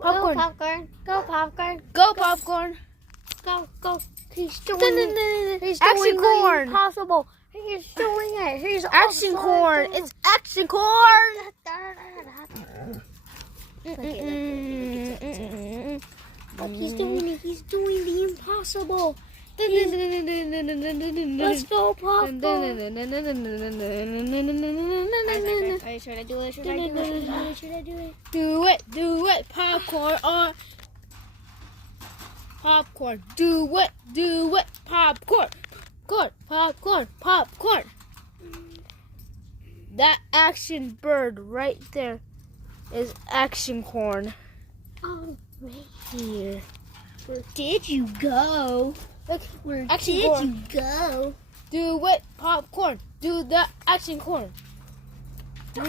Popcorn. Popcorn. Go popcorn. Go popcorn. Go. He's doing it. He's Action doing corn. the impossible. He's doing it. He's Action also corn. doing- It's action corn. Look, he's doing it. He's doing the impossible. Let's go, popcorn. Should I do it? Should I do it? Should I do it? Do it, popcorn on. Popcorn, do it, popcorn. Popcorn. That action bird right there is action corn. Oh, right. Here. Where did you go? Look, Where action did corn. you go? Do it, popcorn. Do the action corn. Do